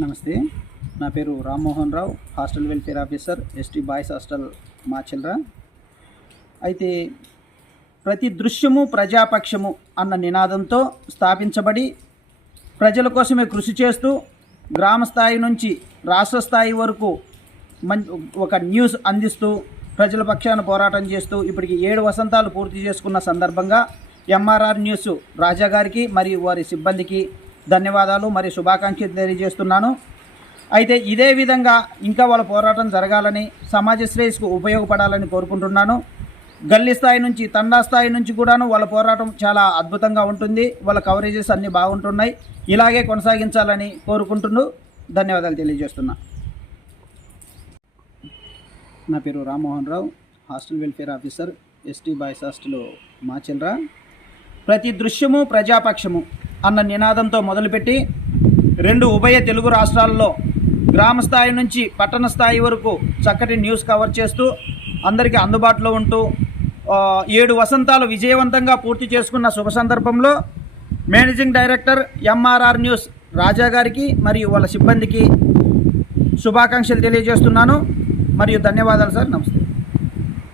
నమస్తే. నా పేరు Rammohan Rao hostel welfare officer S T boys hostel మాచిల్రా అయితే ప్రతి దృశ్యము ప్రజాపక్షము అన్న నినాదంతో స్థాపించబడి ప్రజల కోసమే కృషి చేస్తూ గ్రామ స్థాయి నుంచి రాష్ట్ర స్థాయి వరకు మం ఒక న్యూస్ అందిస్తూ ప్రజల పక్షాన పోరాటం చేస్తూ ఇప్పటికి ఏడు వసంతాలు పూర్తి చేసుకున్న సందర్భంగా ఎంఆర్ఆర్ న్యూస్ రాజా గారికి మరియు వారి సిబ్బందికి ధన్యవాదాలు. మరియు శుభాకాంక్షలు తెలియజేస్తున్నాను. అయితే ఇదే విధంగా ఇంకా వాళ్ళ పోరాటం జరగాలని సమాజ శ్రేయస్కు ఉపయోగపడాలని కోరుకుంటున్నాను. గల్లీ స్థాయి నుంచి తండా స్థాయి నుంచి కూడాను వాళ్ళ పోరాటం చాలా అద్భుతంగా ఉంటుంది. వాళ్ళ కవరేజెస్ అన్నీ బాగుంటున్నాయి. ఇలాగే కొనసాగించాలని కోరుకుంటున్నాను. ధన్యవాదాలు తెలియజేస్తున్నా. నా పేరు Rammohan Rao hostel welfare officer S T boys hostel మాచిల్రా. ప్రతి దృశ్యము ప్రజాపక్షము. అన్న నినాదంతో మొదలుపెట్టి రెండు ఉభయ తెలుగు రాష్ట్రాల్లో గ్రామ స్థాయి నుంచి పట్టణ స్థాయి వరకు చక్కటి న్యూస్ కవర్ చేస్తూ అందరికీ అందుబాటులో ఉంటూ ఏడు వసంతాలు విజయవంతంగా పూర్తి చేసుకున్న శుభ సందర్భంలో managing director M R R news Raja గారికి మరియు వాళ్ళ సిబ్బందికి శుభాకాంక్షలు తెలియజేస్తున్నాను. మరియు ధన్యవాదాలు సార్. నమస్తే.